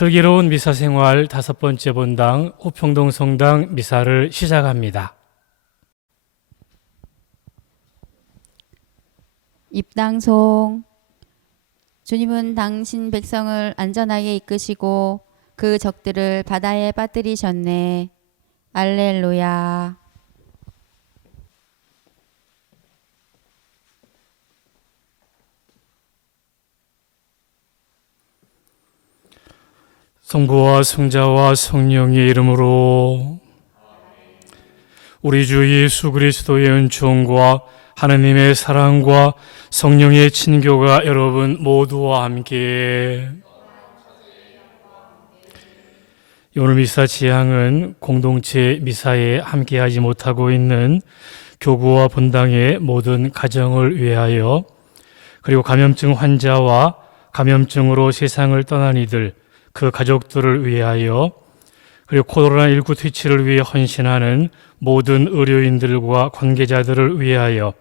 슬기로운 미사생활 5번째 본당 호평동 성당 미사를 시작합니다. 입당송. 주님은 당신 백성을 안전하게 이끄시고 그 적들을 바다에 빠뜨리셨네. 알렐루야. 성부와 성자와 성령의 이름으로 우리 주 예수 그리스도의 은총과 하느님의 사랑과 성령의 친교가 여러분 모두와 함께. 오늘 미사 지향은 공동체 미사에 함께하지 못하고 있는 교구와 본당의 모든 가정을 위하여, 그리고 감염증 환자와 감염증으로 세상을 떠난 이들 그 가족들을 위하여, 그리고 코로나19 퇴치를 위해 헌신하는 모든 의료인들과 관계자들을 위하여,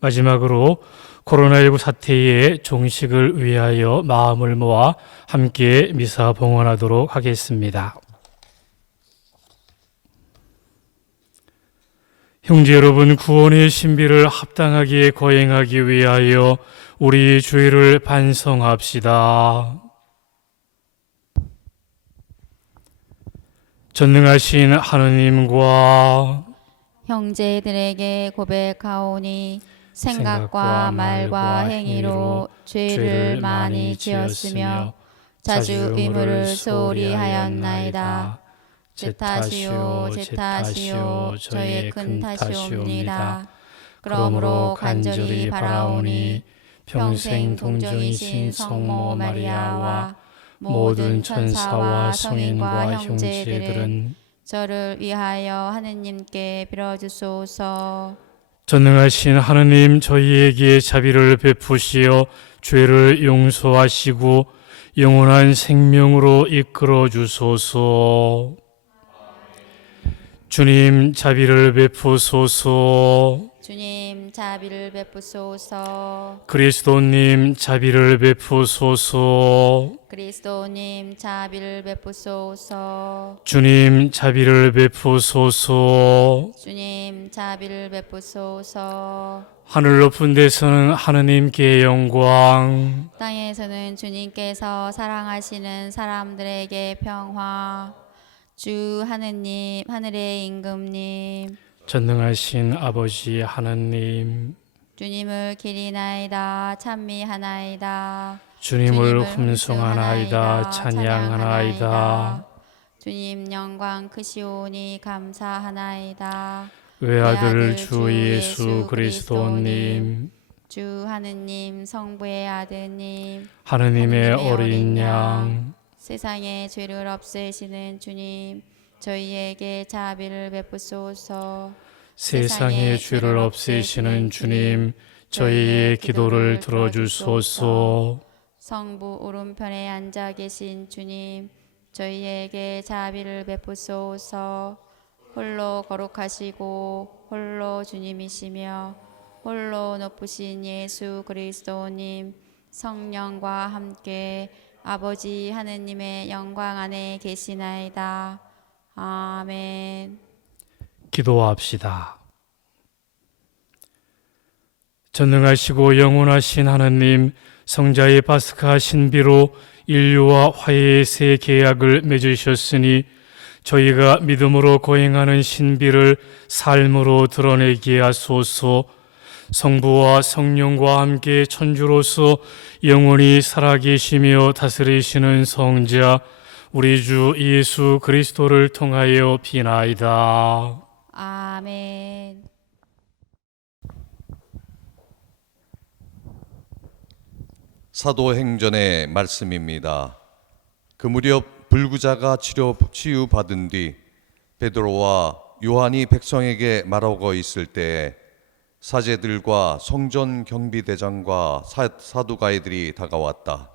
마지막으로 코로나19 사태의 종식을 위하여 마음을 모아 함께 미사 봉헌하도록 하겠습니다. 형제 여러분, 구원의 신비를 합당하게 거행하기 위하여 우리 주의를 반성합시다. 전능하신 하느님과 형제들에게 고백하오니 생각과 말과 행위로 죄를 많이 지었으며 자주 의무를 소홀히 하였나이다. 제 탓이요 제 탓이요 저의 큰 탓이옵니다. 그러므로 간절히 바라오니 평생 동정이신 성모 마리아와 모든 천사와 성인과 형제들은 저를 위하여 하느님께 빌어주소서. 전능하신 하느님, 저희에게 자비를 베푸시어 죄를 용서하시고 영원한 생명으로 이끌어 주소서. 주님, 자비를 베푸소서. 주님, 자비를 베푸소서. 그리스도님, 자비를 베푸소서. 그리스도님, 자비를 베푸소서. 주님, 자비를 베푸소서. 주님, 자비를 베푸소서. 하늘 높은 데서는 하느님께 영광, 땅에서는 주님께서 사랑하시는 사람들에게 평화. 주 하느님, 하늘의 임금님, 전능하신 아버지 하느님, 주님을 기리나이다 찬미하나이다. 주님을 hum성하나이다 찬양하나이다. 주님 영광 크시오니 감사하나이다. 외아들 주 예수 그리스도님, 주 하느님 성부의 아드님, 하느님의 어린 양, 세상의 죄를 없애시는 주님, 저희에게 자비를 베푸소서. 세상의 죄를 없애시는 주님, 저희의 기도를 들어주소서. 성부 오른편에 앉아 계신 주님, 저희에게 자비를 베푸소서. 홀로 거룩하시고 홀로 주님이시며 홀로 높으신 예수 그리스도님, 성령과 함께 아버지 하느님의 영광 안에 계시나이다. 아멘. 기도합시다. 전능하시고 영원하신 하느님, 성자의 파스카 신비로 인류와 화해의 새 계약을 맺으셨으니 저희가 믿음으로 거행하는 신비를 삶으로 드러내게 하소서. 성부와 성령과 함께 천주로서 영원히 살아계시며 다스리시는 성자 우리 주 예수 그리스도를 통하여 비나이다. 아멘. 사도행전의 말씀입니다. 그 무렵 불구자가 치유받은 뒤 베드로와 요한이 백성에게 말하고 있을 때에 사제들과 성전 경비대장과 사두가이들이 다가왔다.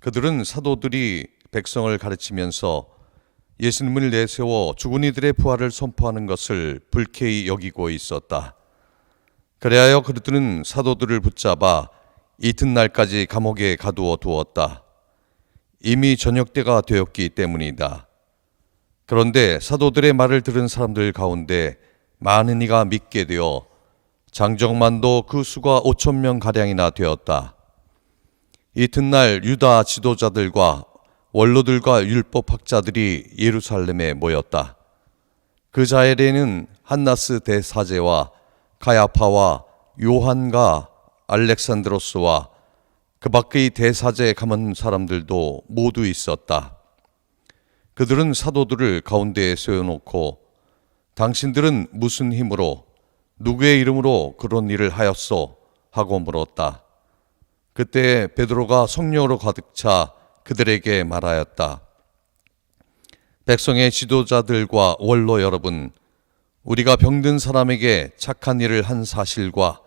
그들은 사도들이 백성을 가르치면서 예수님을 내세워 죽은 이들의 부활을 선포하는 것을 불쾌히 여기고 있었다. 그래하여 그들은 사도들을 붙잡아 이튿날까지 감옥에 가두어 두었다. 이미 저녁때가 되었기 때문이다. 그런데 사도들의 말을 들은 사람들 가운데 많은 이가 믿게 되어 장정만도 그 수가 5,000명 가량이나 되었다. 이튿날 유다 지도자들과 원로들과 율법학자들이 예루살렘에 모였다. 그 자리에는 한나스 대사제와 가야파와 요한과 알렉산드로스와 그 밖의 대사제 가문 사람들도 모두 있었다. 그들은 사도들을 가운데에 세워놓고 당신들은 무슨 힘으로 누구의 이름으로 그런 일을 하였소? 하고 물었다. 그때 베드로가 성령으로 가득 차 그들에게 말하였다. 백성의 지도자들과 원로 여러분, 우리가 병든 사람에게 착한 일을 한 사실과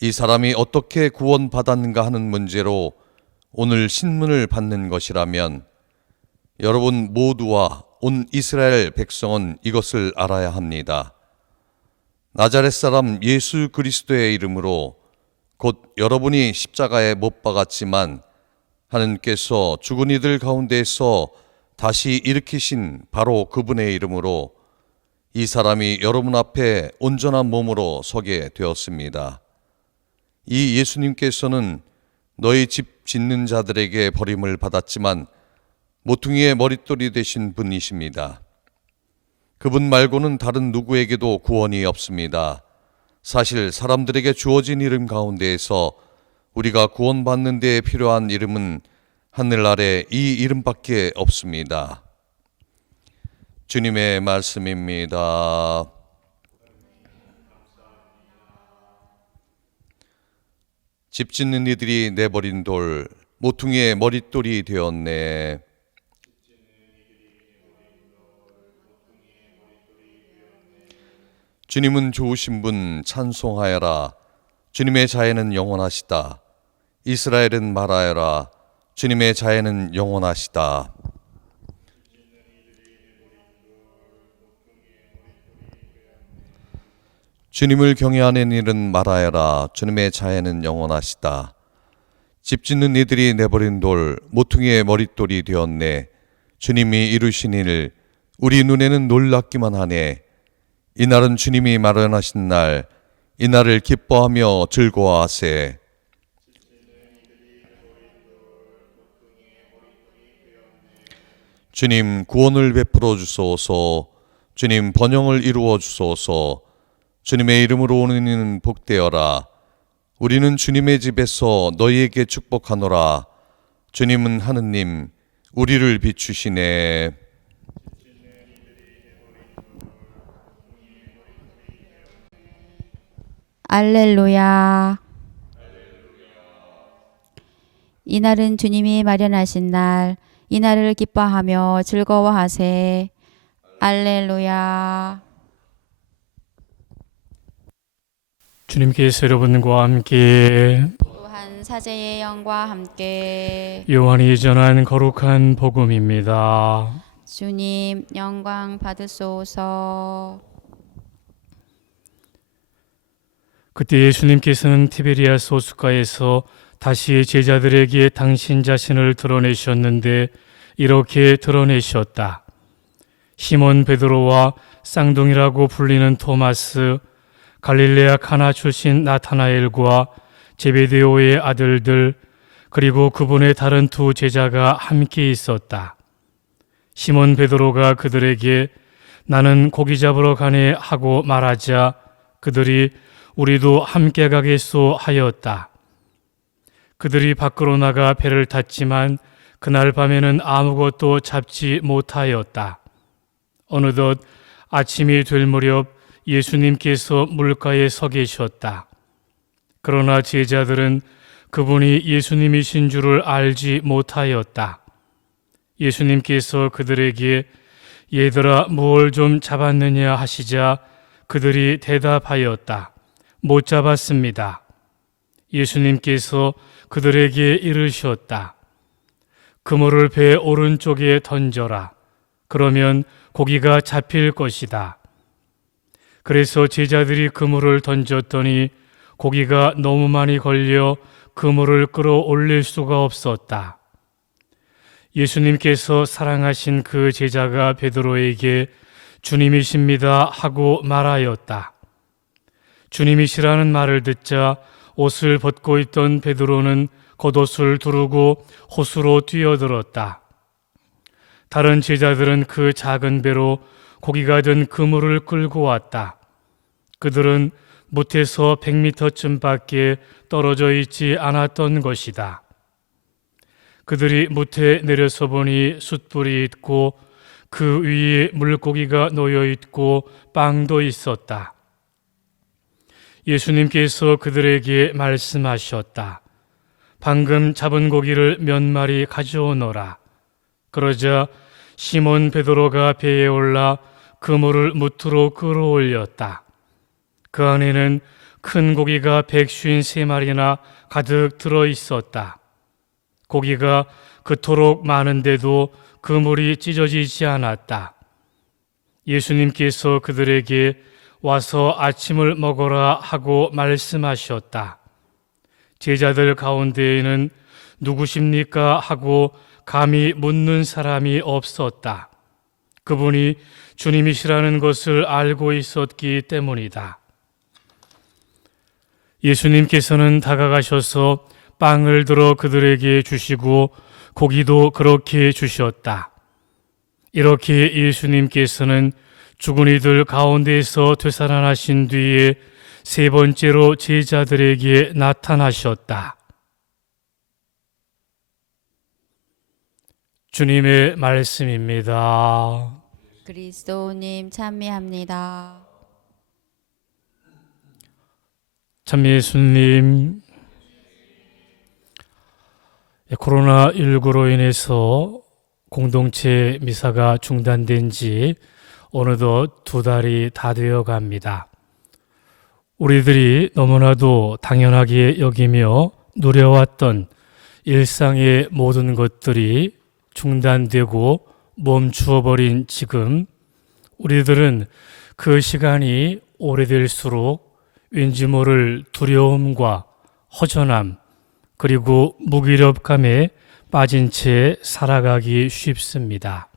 이 사람이 어떻게 구원받았는가 하는 문제로 오늘 신문을 받는 것이라면 여러분 모두와 온 이스라엘 백성은 이것을 알아야 합니다. 나자렛 사람 예수 그리스도의 이름으로 곧 여러분이 십자가에 못 박았지만 하느님께서 죽은 이들 가운데에서 다시 일으키신 바로 그분의 이름으로 이 사람이 여러분 앞에 온전한 몸으로 서게 되었습니다. 이 예수님께서는 너희 집 짓는 자들에게 버림을 받았지만 모퉁이의 머릿돌이 되신 분이십니다. 그분 말고는 다른 누구에게도 구원이 없습니다. 사실 사람들에게 주어진 이름 가운데에서 우리가 구원받는 데 필요한 이름은 하늘 아래 이 이름밖에 없습니다. 주님의 말씀입니다. 집 짓는 이들이 내버린 돌, 모퉁이의 머릿돌이 되었네. 주님은 좋으신 분 찬송하여라. 주님의 자애는 영원하시다. 이스라엘은 말하여라. 주님의 자애는 영원하시다. 주님을 경외하는 일은 말하여라. 주님의 자애는 영원하시다. 집 짓는 이들이 내버린 돌, 모퉁이의 머릿돌이 되었네. 주님이 이루신 일, 우리 눈에는 놀랍기만 하네. 이날은 주님이 마련하신 날, 이날을 기뻐하며 즐거워하세. 주님 구원을 베풀어 주소서. 주님 번영을 이루어 주소서. 주님의 이름으로 오는 이는 복되어라. 우리는 주님의 집에서 너희에게 축복하노라. 주님은 하느님, 우리를 비추시네. 알렐루야. 이날은 주님이 마련하신 날, 이날을 기뻐하며 즐거워하세. 알렐루야. 주님께서 여러분과 함께 또한 사제의 영과 함께 요한이 전한 거룩한 복음입니다. 주님 영광 받으소서. 그때 예수님께서는 티베리아스 호숫가에서 다시 제자들에게 당신 자신을 드러내셨는데 이렇게 드러내셨다. 시몬 베드로와 쌍둥이라고 불리는 토마스, 갈릴레아 카나 출신 나타나엘과 제베데오의 아들들, 그리고 그분의 다른 두 제자가 함께 있었다. 시몬 베드로가 그들에게 나는 고기 잡으러 가네 하고 말하자 그들이 우리도 함께 가겠소 하였다. 그들이 밖으로 나가 배를 탔지만 그날 밤에는 아무것도 잡지 못하였다. 어느덧 아침이 될 무렵 예수님께서 물가에 서 계셨다. 그러나 제자들은 그분이 예수님이신 줄을 알지 못하였다. 예수님께서 그들에게 얘들아 무얼 좀 잡았느냐 하시자 그들이 대답하였다. 못 잡았습니다. 예수님께서 그들에게 이르셨다. 그물을 배 오른쪽에 던져라. 그러면 고기가 잡힐 것이다. 그래서 제자들이 그물을 던졌더니 고기가 너무 많이 걸려 그물을 끌어올릴 수가 없었다. 예수님께서 사랑하신 그 제자가 베드로에게 주님이십니다 하고 말하였다. 주님이시라는 말을 듣자 옷을 벗고 있던 베드로는 겉옷을 두르고 호수로 뛰어들었다. 다른 제자들은 그 작은 배로 고기가 든 그물을 끌고 왔다. 그들은 못에서 100m쯤밖에 떨어져 있지 않았던 것이다. 그들이 못에 내려서 보니 숯불이 있고 그 위에 물고기가 놓여 있고 빵도 있었다. 예수님께서 그들에게 말씀하셨다. 방금 잡은 고기를 몇 마리 가져오너라. 그러자 시몬 베드로가 배에 올라 그물을 무트로 끌어올렸다. 그 안에는 큰 고기가 153마리나 가득 들어 있었다. 고기가 그토록 많은데도 그물이 찢어지지 않았다. 예수님께서 그들에게 와서 아침을 먹어라 하고 말씀하셨다. 제자들 가운데에는 누구십니까 하고 감히 묻는 사람이 없었다. 그분이 주님이시라는 것을 알고 있었기 때문이다. 예수님께서는 다가가셔서 빵을 들어 그들에게 주시고 고기도 그렇게 주셨다. 이렇게 예수님께서는 죽은 이들 가운데에서 되살아나신 뒤에 세 번째로 제자들에게 나타나셨다. 주님의 말씀입니다. 그리스도님 찬미합니다. 참 예수님, 코로나19로 인해서 공동체 미사가 중단된 지 어느덧 2달이 다 되어 갑니다. 우리들이 너무나도 당연하게 여기며 누려왔던 일상의 모든 것들이 중단되고 멈추어 버린 지금 우리들은 그 시간이 오래될수록 왠지 모를 두려움과 허전함 그리고 무기력감에 빠진 채 살아가기 쉽습니다.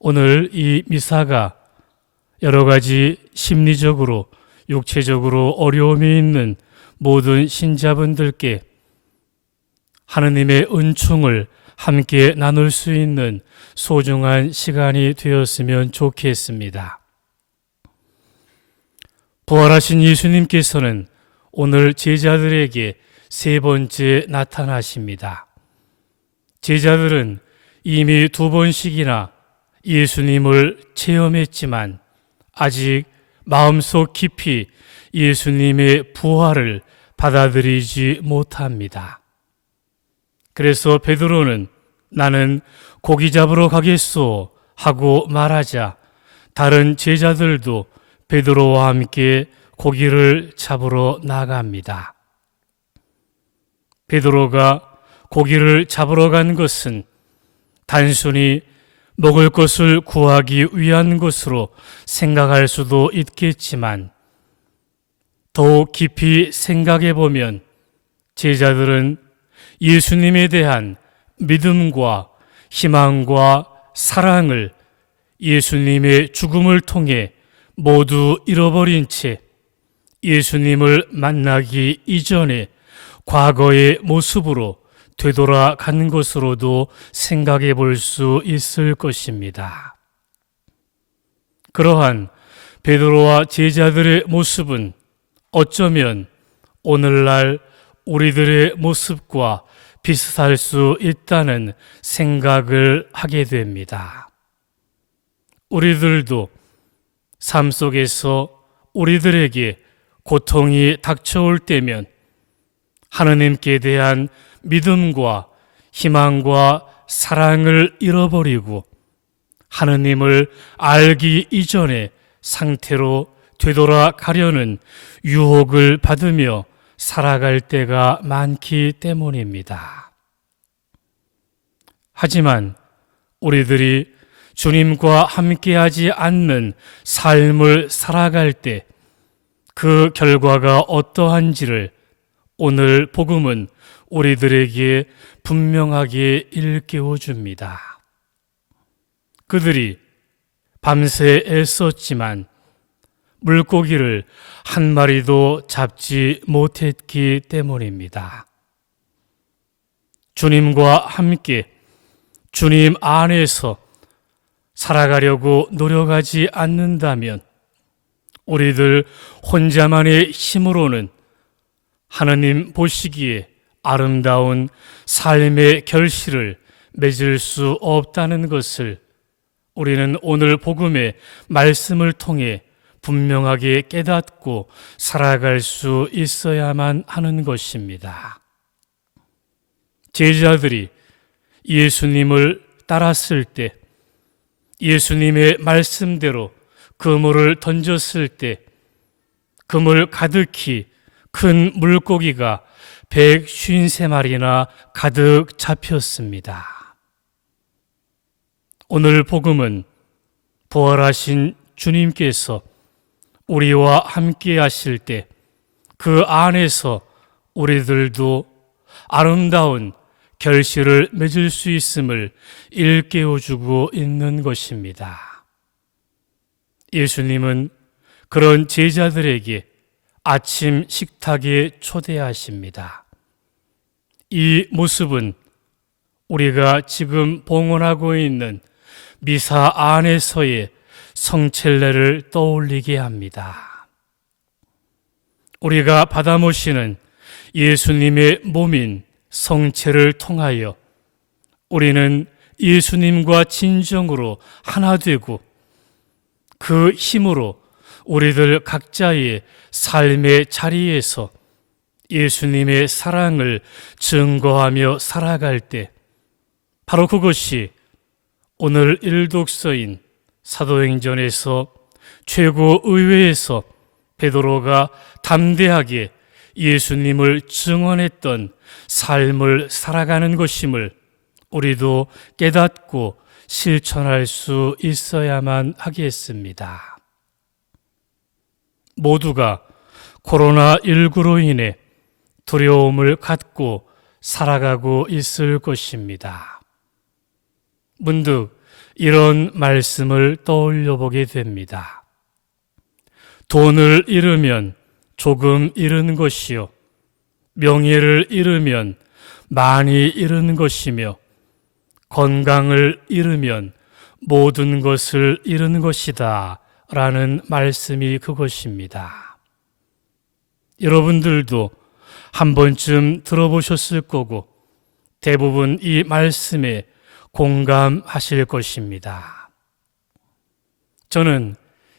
오늘 이 미사가 여러 가지 심리적으로 육체적으로 어려움이 있는 모든 신자분들께 하느님의 은총을 함께 나눌 수 있는 소중한 시간이 되었으면 좋겠습니다. 부활하신 예수님께서는 오늘 제자들에게 세 번째 나타나십니다. 제자들은 이미 2번씩이나 예수님을 체험했지만 아직 마음속 깊이 예수님의 부활을 받아들이지 못합니다. 그래서 베드로는 나는 고기 잡으러 가겠소 하고 말하자 다른 제자들도 베드로와 함께 고기를 잡으러 나갑니다. 베드로가 고기를 잡으러 간 것은 단순히 먹을 것을 구하기 위한 것으로 생각할 수도 있겠지만 더욱 깊이 생각해 보면 제자들은 예수님에 대한 믿음과 희망과 사랑을 예수님의 죽음을 통해 모두 잃어버린 채 예수님을 만나기 이전에 과거의 모습으로 되돌아가는 것으로도 생각해 볼 수 있을 것입니다. 그러한 베드로와 제자들의 모습은 어쩌면 오늘날 우리들의 모습과 비슷할 수 있다는 생각을 하게 됩니다. 우리들도 삶 속에서 우리들에게 고통이 닥쳐올 때면 하느님께 대한 믿음과 희망과 사랑을 잃어버리고 하느님을 알기 이전의 상태로 되돌아가려는 유혹을 받으며 살아갈 때가 많기 때문입니다. 하지만 우리들이 주님과 함께하지 않는 삶을 살아갈 때 그 결과가 어떠한지를 오늘 복음은 우리들에게 분명하게 일깨워 줍니다. 그들이 밤새 애썼지만 물고기를 한 마리도 잡지 못했기 때문입니다. 주님과 함께 주님 안에서 살아가려고 노력하지 않는다면 우리들 혼자만의 힘으로는 하느님 보시기에 아름다운 삶의 결실을 맺을 수 없다는 것을 우리는 오늘 복음의 말씀을 통해 분명하게 깨닫고 살아갈 수 있어야만 하는 것입니다. 제자들이 예수님을 따랐을 때, 예수님의 말씀대로 그물을 던졌을 때 그물 가득히 큰 물고기가 153마리나 가득 잡혔습니다. 오늘 복음은 부활하신 주님께서 우리와 함께 하실 때 그 안에서 우리들도 아름다운 결실을 맺을 수 있음을 일깨워주고 있는 것입니다. 예수님은 그런 제자들에게 아침 식탁에 초대하십니다. 이 모습은 우리가 지금 봉헌하고 있는 미사 안에서의 성찬례를 떠올리게 합니다. 우리가 받아 모시는 예수님의 몸인 성체를 통하여 우리는 예수님과 진정으로 하나 되고 그 힘으로 우리들 각자의 삶의 자리에서 예수님의 사랑을 증거하며 살아갈 때 바로 그것이 오늘 일독서인 사도행전에서 최고의회에서 베드로가 담대하게 예수님을 증언했던 삶을 살아가는 것임을 우리도 깨닫고 실천할 수 있어야만 하겠습니다. 모두가 코로나19로 인해 두려움을 갖고 살아가고 있을 것입니다. 문득 이런 말씀을 떠올려 보게 됩니다. 돈을 잃으면 조금 잃은 것이요, 명예를 잃으면 많이 잃은 것이며 건강을 잃으면 모든 것을 잃은 것이다 라는 말씀이 그것입니다. 여러분들도 한 번쯤 들어보셨을 거고 대부분 이 말씀에 공감하실 것입니다. 저는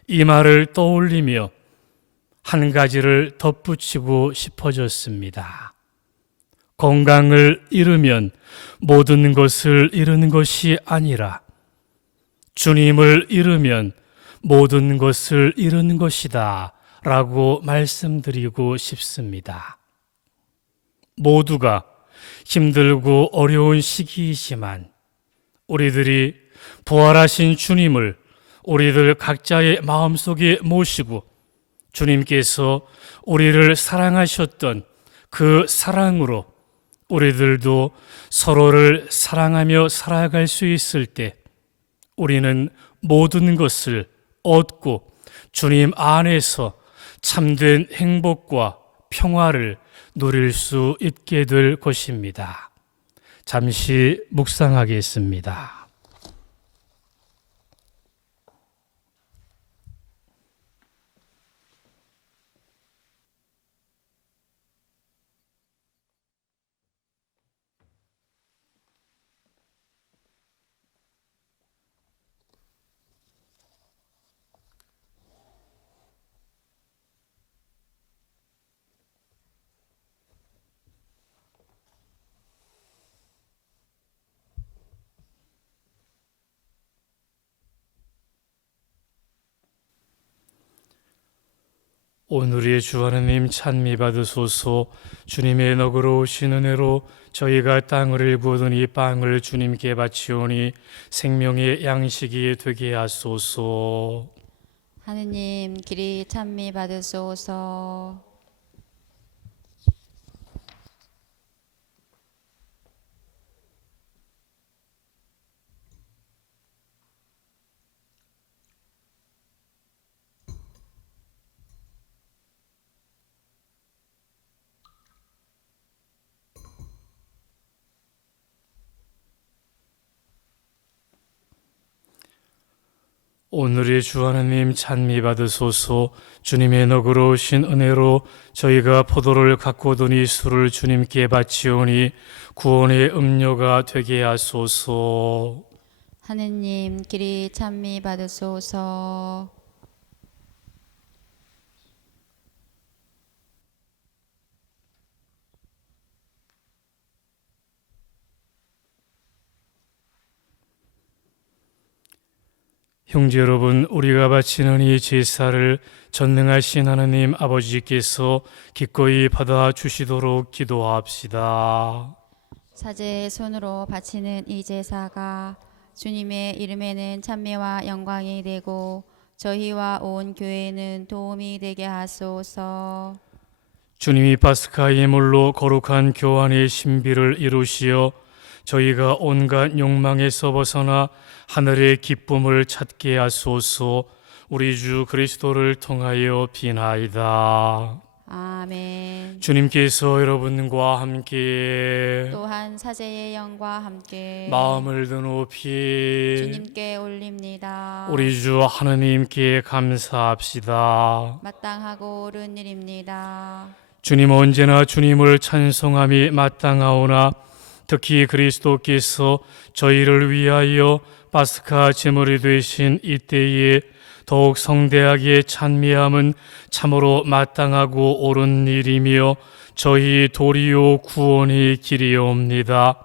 이 말을 떠올리며 한 가지를 덧붙이고 싶어졌습니다. 건강을 잃으면 모든 것을 잃은 것이 아니라 주님을 잃으면 모든 것을 잃은 것이다 라고 말씀드리고 싶습니다. 모두가 힘들고 어려운 시기이지만 우리들이 부활하신 주님을 우리들 각자의 마음속에 모시고 주님께서 우리를 사랑하셨던 그 사랑으로 우리들도 서로를 사랑하며 살아갈 수 있을 때 우리는 모든 것을 얻고 주님 안에서 참된 행복과 평화를 누릴 수 있게 될 것입니다. 잠시 묵상하겠습니다. 오늘의 주 하나님 찬미 받으소서. 주님의 너그러우신 은혜로 저희가 땅을 일구던 이 빵을 주님께 바치오니 생명의 양식이 되게 하소서. 하느님 길이 찬미 받으소서. 오늘의 주 하나님 찬미 받으소서. 주님의 너그러우신 은혜로 저희가 포도를 가꾸던 이 술을 주님께 바치오니 구원의 음료가 되게 하소서. 하느님 길이 찬미 받으소서. 형제 여러분, 우리가 바치는 이 제사를 전능하신 하나님 아버지께서 기꺼이 받아 주시도록 기도합시다. 사제의 손으로 바치는 이 제사가 주님의 이름에는 찬미와 영광이 되고 저희와 온 교회는 도움이 되게 하소서. 주님이 파스카 예물로 거룩한 교환의 신비를 이루시어 저희가 온갖 욕망에서 벗어나 하늘의 기쁨을 찾게 하소서. 우리 주 그리스도를 통하여 비나이다. 아멘. 주님께서 여러분과 함께 또한 사제의 영과 함께 마음을 드높이 주님께 올립니다. 우리 주 하느님께 감사합시다. 마땅하고 옳은 일입니다. 주님, 언제나 주님을 찬송함이 마땅하오나 특히 그리스도께서 저희를 위하여 파스카 제물이 되신 이때에 더욱 성대하게 찬미함은 참으로 마땅하고 옳은 일이며 저희 도리요 구원의 길이옵니다.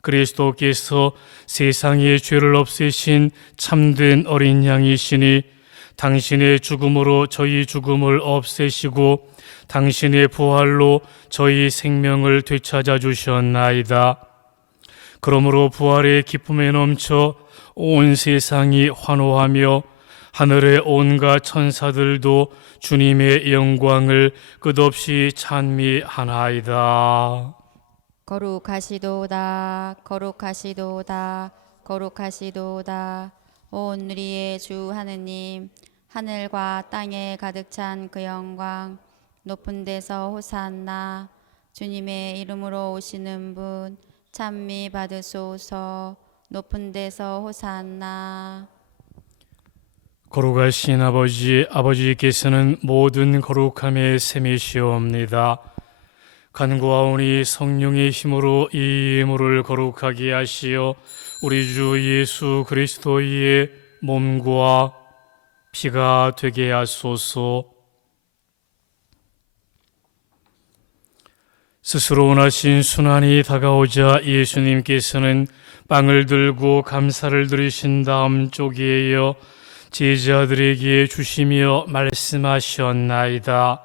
그리스도께서 세상의 죄를 없애신 참된 어린 양이시니 당신의 죽음으로 저희 죽음을 없애시고 당신의 부활로 저희 생명을 되찾아 주셨나이다. 그러므로 부활의 기쁨에 넘쳐 온 세상이 환호하며 하늘의 온갖 천사들도 주님의 영광을 끝없이 찬미하나이다. 거룩하시도다 거룩하시도다 거룩하시도다. 온 우리의 주 하느님, 하늘과 땅에 가득 찬 그 영광, 높은 데서 호산나. 주님의 이름으로 오시는 분 찬미 받으소서. 높은 데서 호산나. 거룩하신 아버지께서는 모든 거룩함의 셈이시옵니다. 간구하오니 성령의 힘으로 이 예물을 거룩하게 하시어 우리 주 예수 그리스도의 몸과 피가 되게 하소서. 스스로 원하신 순환이 다가오자 예수님께서는 빵을 들고 감사를 드리신 다음 쪼개어 제자들에게 주시며 말씀하셨나이다.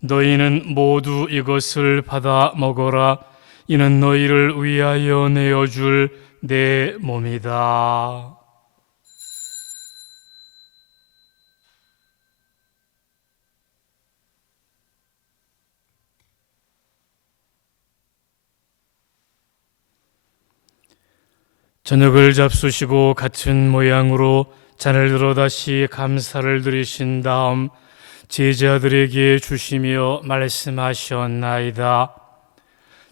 너희는 모두 이것을 받아 먹어라. 이는 너희를 위하여 내어줄 내 몸이다. 저녁을 잡수시고 같은 모양으로 잔을 들어 다시 감사를 드리신 다음 제자들에게 주시며 말씀하셨나이다.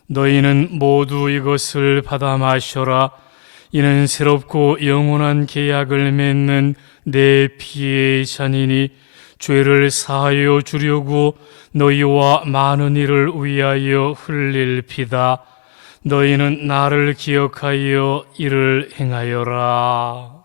너희는 모두 이것을 받아 마셔라. 이는 새롭고 영원한 계약을 맺는 내 피의 잔이니 죄를 사하여 주려고 너희와 많은 이를 위하여 흘릴 피다. 너희는 나를 기억하여 이를 행하여라.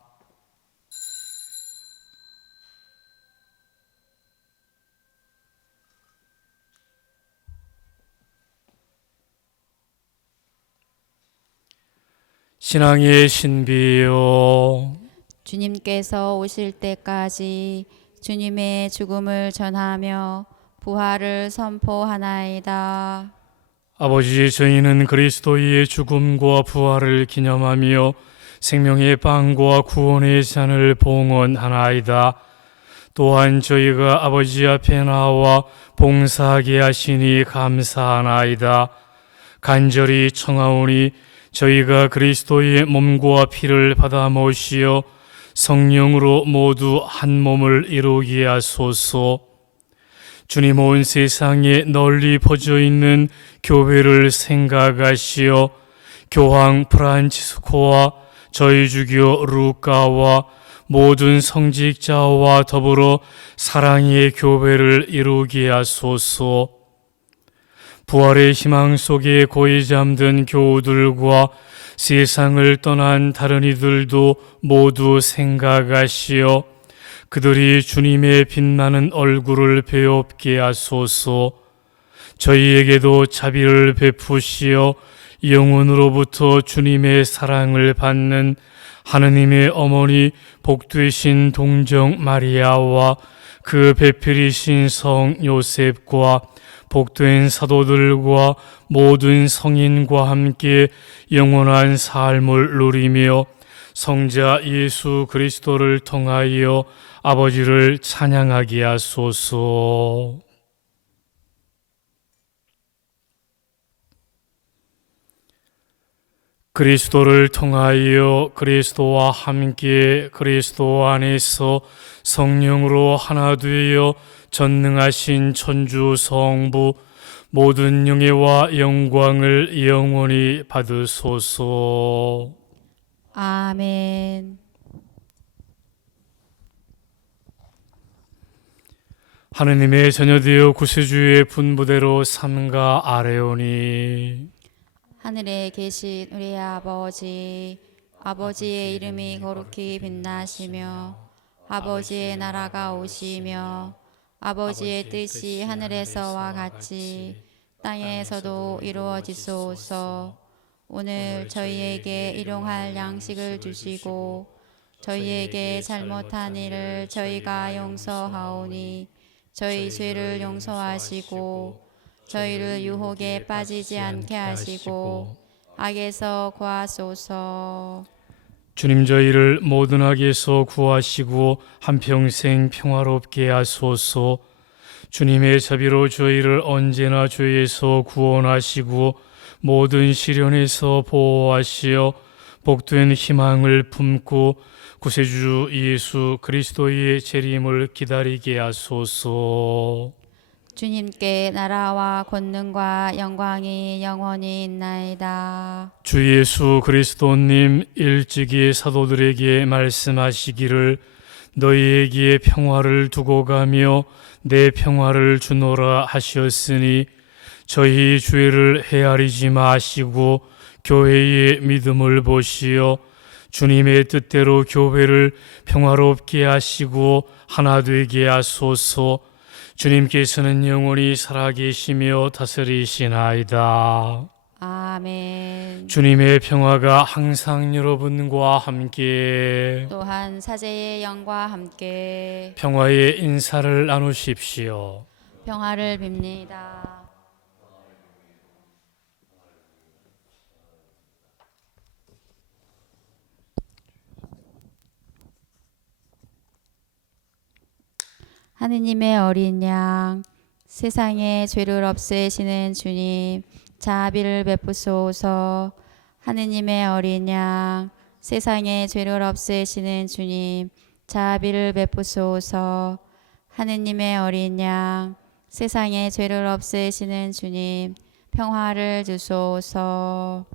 신앙의 신비요, 주님께서 오실 때까지 주님의 죽음을 전하며 부활을 선포하나이다. 아버지, 저희는 그리스도의 죽음과 부활을 기념하며 생명의 빵과 구원의 잔을 봉헌하나이다. 또한 저희가 아버지 앞에 나와 봉사하게 하시니 감사하나이다. 간절히 청하오니 저희가 그리스도의 몸과 피를 받아 모시어 성령으로 모두 한 몸을 이루게 하소서. 주님, 온 세상에 널리 퍼져 있는 교회를 생각하시어 교황 프란치스코와 저희 주교 루카와 모든 성직자와 더불어 사랑의 교회를 이루게 하소서. 부활의 희망 속에 고이 잠든 교우들과 세상을 떠난 다른 이들도 모두 생각하시어 그들이 주님의 빛나는 얼굴을 배웁게 하소서. 저희에게도 자비를 베푸시어 영혼으로부터 주님의 사랑을 받는 하느님의 어머니 복되신 동정 마리아와 그 배필이신 성 요셉과 복된 사도들과 모든 성인과 함께 영원한 삶을 누리며 성자 예수 그리스도를 통하여 아버지를 찬양하게 하소서. 그리스도를 통하여 그리스도와 함께 그리스도 안에서 성령으로 하나 되어 전능하신 천주 성부 모든 영예와 영광을 영원히 받으소서. 아멘. 하느님의 자녀되어 구세주의 분부대로 삼가 아뢰오니 하늘에 계신 우리 아버지, 아버지의 이름이 거룩히 빛나시며 아버지의 나라가 오시며 아버지의 뜻이 하늘에서와 같이 땅에서도 이루어지소서. 오늘 저희에게 일용할 양식을 주시고 저희에게 잘못한 일을 저희가 용서하오니 저희 죄를 용서하시고 저희를 유혹에 빠지지 않게 하시고 악에서 구하소서. 주님, 저희를 모든 악에서 구하시고 한평생 평화롭게 하소서. 주님의 자비로 저희를 언제나 죄에서 구원하시고 모든 시련에서 보호하시어 복된 희망을 품고 구세주 예수 그리스도의 재림을 기다리게 하소서. 주님께 나라와 권능과 영광이 영원히 있나이다. 주 예수 그리스도님, 일찍이 사도들에게 말씀하시기를 너희에게 평화를 두고 가며 내 평화를 주노라 하셨으니 저희 죄를 헤아리지 마시고 교회의 믿음을 보시어 주님의 뜻대로 교회를 평화롭게 하시고 하나 되게 하소서. 주님께서는 영원히 살아계시며 다스리시나이다. 아멘. 주님의 평화가 항상 여러분과 함께 또한 사제의 영과 함께 평화의 인사를 나누십시오. 평화를 빕니다. 하느님의 어린 양, 세상의 죄를 없애시는 주님, 자비를 베푸소서. 하느님의 어린 양, 세상의 죄를 없애시는 주님, 자비를 베푸소서. 하느님의 어린 양, 세상의 죄를 없애시는 주님, 평화를 주소서.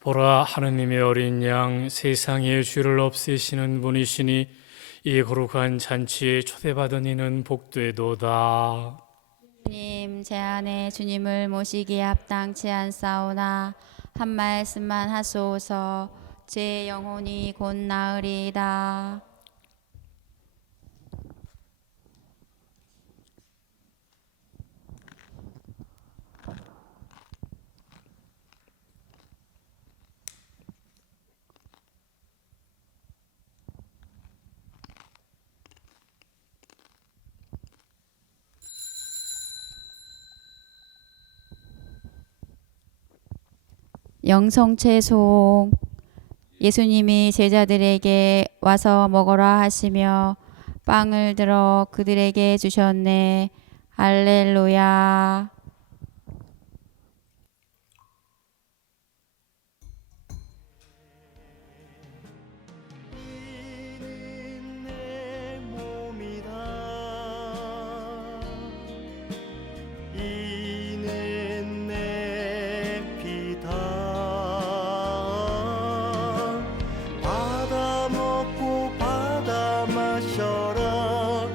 보라, 하느님의 어린 양, 세상의 죄를 없애시는 분이시니 이 거룩한 잔치에 초대받은 이는 복되도다. 주님, 제 안에 주님을 모시기에 합당치 않사오나 한 말씀만 하소서. 제 영혼이 곧 나으리이다. 영성채송. 예수님이 제자들에게 와서 먹어라 하시며 빵을 들어 그들에게 주셨네. 할렐루야. 이는 내 몸이다. 이는 내 피다. 받아 먹고 받아 마셔라.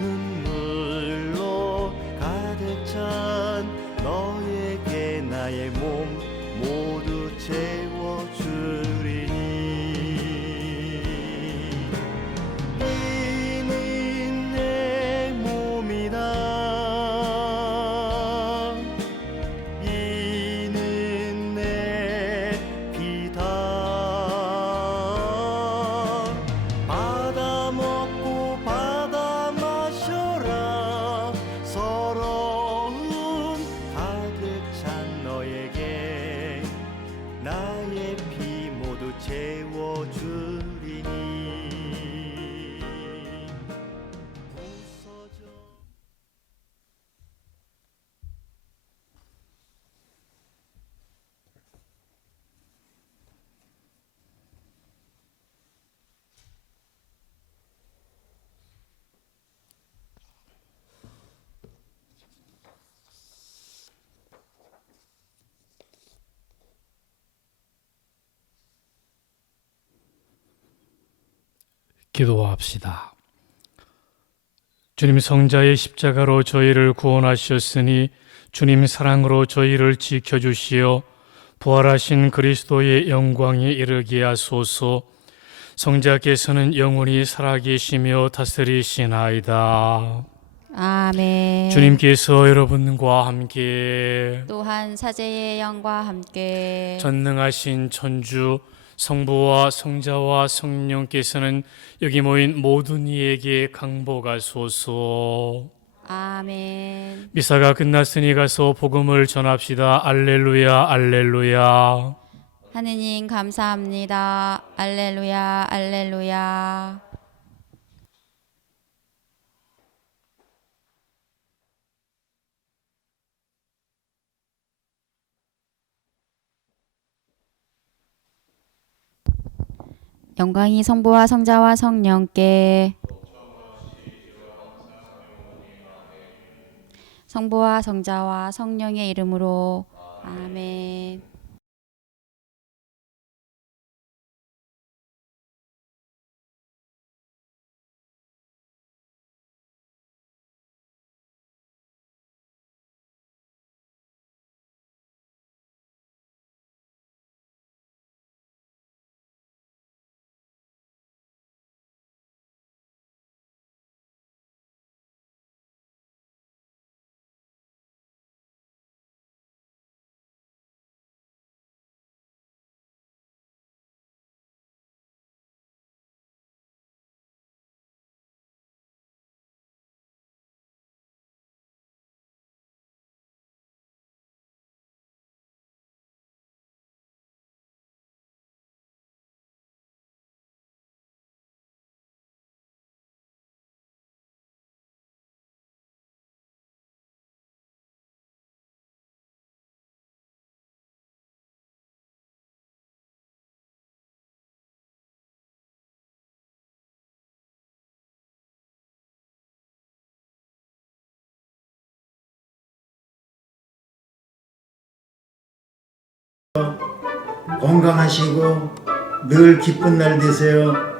눈물로 가득 찬 너에게 나의 몸 모두 채워주리니. 이는 내 몸이다. 이는 내 피다. 받아 먹고 받아 마셔라. 서러움 가득 찬 너에게 나의 피 모두 채워주리니. 부서져 기도합시다. 주님 성자의 십자가로 저희를 구원하셨으니 주님 사랑으로 저희를 지켜주시어 부활하신 그리스도의 영광에 이르게 하소서. 성자께서는 영원히 살아계시며 다스리시나이다. 아멘. 주님께서 여러분과 함께 또한 사제의 영과 함께 전능하신 천주 성부와 성자와 성령께서는 여기 모인 모든 이에게 강복하소서. 아멘. 미사가 끝났으니 가서 복음을 전합시다. 알렐루야 알렐루야. 하느님 감사합니다. 알렐루야 알렐루야. 영광이 성부와 성자와 성령께 성부와 성자와 성령의 이름으로 아멘. 건강하시고 늘 기쁜 날 되세요.